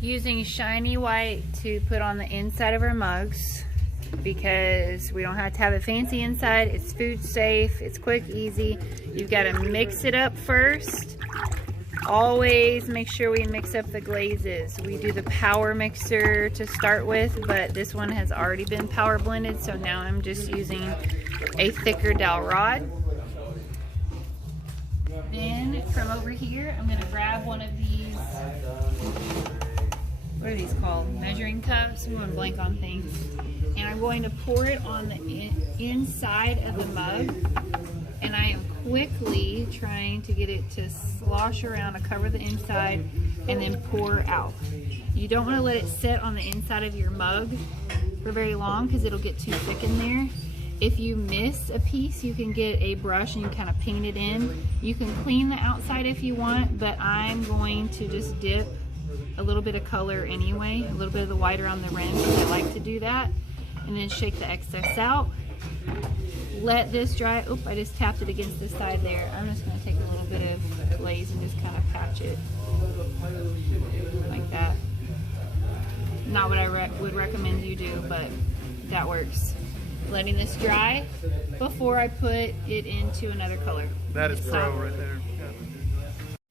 Using shiny white to put on the inside of our mugs because we don't have to have it fancy inside. It's food safe, it's quick, easy. You've got to mix it up first. Always make sure we mix up the glazes. We do the power mixer to start with, but this one has already been power blended, so now I'm just using a thicker dowel rod. Then from over here, I'm going to grab one of these, what are these called? Measuring cups? I'm going blank on things. And I'm going to pour it on the inside of the mug. And I am quickly trying to get it to slosh around to cover the inside and then pour out. You don't want to let it sit on the inside of your mug for very long because it'll get too thick in there. If you miss a piece, you can get a brush and you kind of paint it in. You can clean the outside if you want, but I'm going to just dip a little bit of color anyway, a little bit of the white around the rim, because I like to do that. And then shake the excess out. Let this dry. Oop, I just tapped it against the side there. I'm just going to take a little bit of glaze and just kind of patch it like that. Not what I would recommend you do, but that works. Letting this dry before I put it into another color. That is pro right there.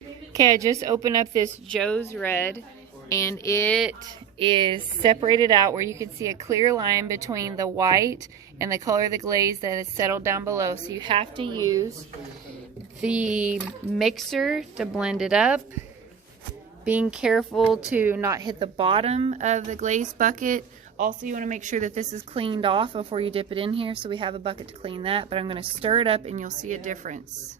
Yeah. Okay, I just opened up this Joe's Red and it is separated out where you can see a clear line between the white and the color of the glaze that has settled down below. So you have to use the mixer to blend it up, being careful to not hit the bottom of the glaze bucket. Also, you want to make sure that this is cleaned off before you dip it in here, so we have a bucket to clean that, but I'm going to stir it up and you'll see a difference.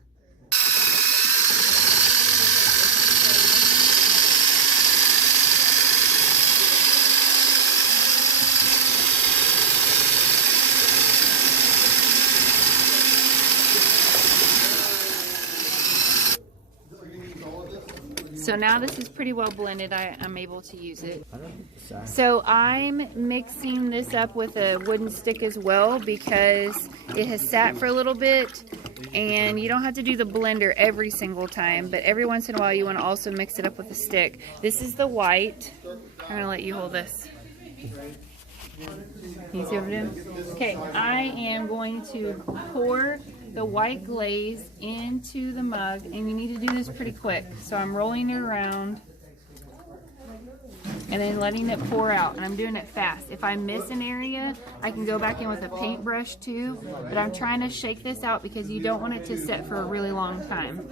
So now this is pretty well blended. I'm able to use it. So I'm mixing this up with a wooden stick as well because it has sat for a little bit, and you don't have to do the blender every single time, but every once in a while you want to also mix it up with a stick. This is the white. I'm going to let you hold this. Can you see what I'm doing? Okay, I am going to pour the white glaze into the mug, and you need to do this pretty quick. So I'm rolling it around and then letting it pour out, and I'm doing it fast. If I miss an area, I can go back in with a paintbrush too, but I'm trying to shake this out because you don't want it to sit for a really long time.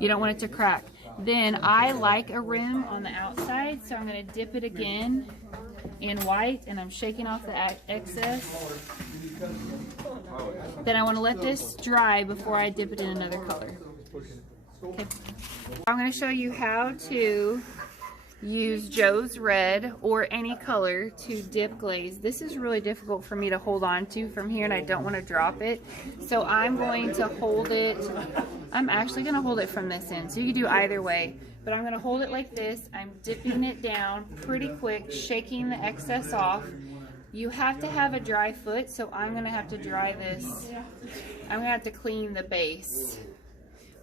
You don't want it to crack. Then I like a rim on the outside, so I'm going to dip it again in white, and I'm shaking off the excess. Then I want to let this dry before I dip it in another color. Okay. I'm going to show you how to use Joe's Red or any color to dip glaze. This is really difficult for me to hold on to from here, and I don't want to drop it. So I'm going to hold it. I'm actually going to hold it from this end. So you can do either way. But I'm going to hold it like this. I'm dipping it down pretty quick, shaking the excess off. You have to have a dry foot, so I'm going to have to dry this. I'm going to have to clean the base.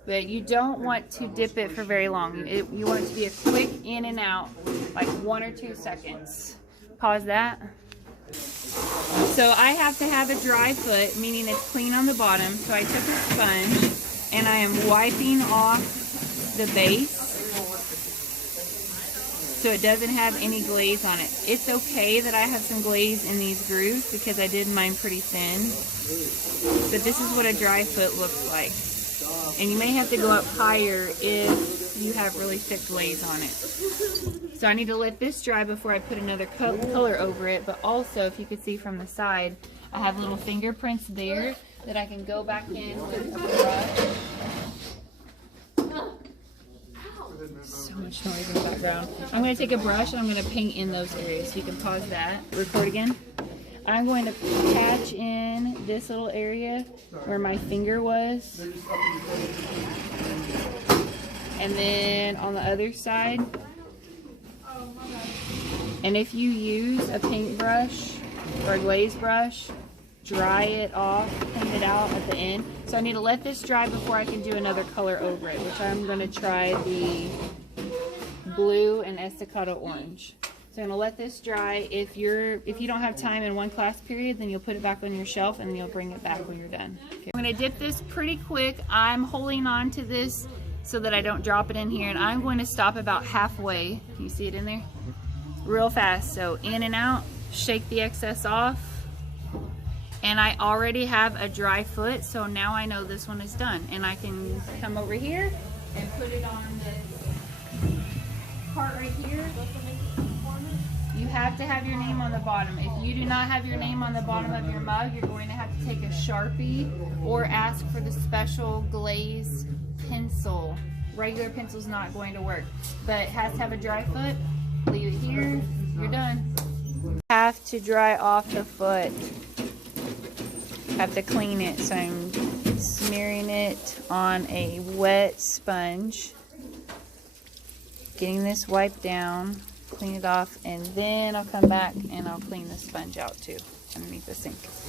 But you don't want to dip it for very long. You want it to be a quick in and out, like 1 or 2 seconds. Pause that. So I have to have a dry foot, meaning it's clean on the bottom. So I took a sponge and I am wiping off the base so it doesn't have any glaze on it. It's okay that I have some glaze in these grooves because I did mine pretty thin. But this is what a dry foot looks like. And you may have to go up higher if you have really thick glaze on it. So I need to let this dry before I put another color over it. But also, if you could see from the side, I have little fingerprints there that I can go back in with a brush. So much noise in the background. I'm going to take a brush and I'm going to paint in those areas. So you can pause that. Record again. I'm going to patch in this little area where my finger was. And then on the other side. And if you use a paintbrush or a glaze brush, dry it off, clean it out at the end. So I need to let this dry before I can do another color over it, which I'm going to try the blue and estacado orange. So I'm gonna let this dry. If you don't have time in one class period, then you'll put it back on your shelf and you'll bring it back when you're done. Okay. I'm gonna dip this pretty quick. I'm holding on to this so that I don't drop it in here, and I'm going to stop about halfway. Can you see it in there? Real fast. So in and out, shake the excess off. And I already have a dry foot, so now I know this one is done. And I can come over here and put it on the part right here. You have to have your name on the bottom. If you do not have your name on the bottom of your mug, you're going to have to take a Sharpie or ask for the special glaze pencil. Regular pencil's not going to work, but it has to have a dry foot. Leave it here, you're done. Have to dry off the foot. Have to clean it, so I'm smearing it on a wet sponge. Getting this wiped down, clean it off, and then I'll come back and I'll clean the sponge out too underneath the sink.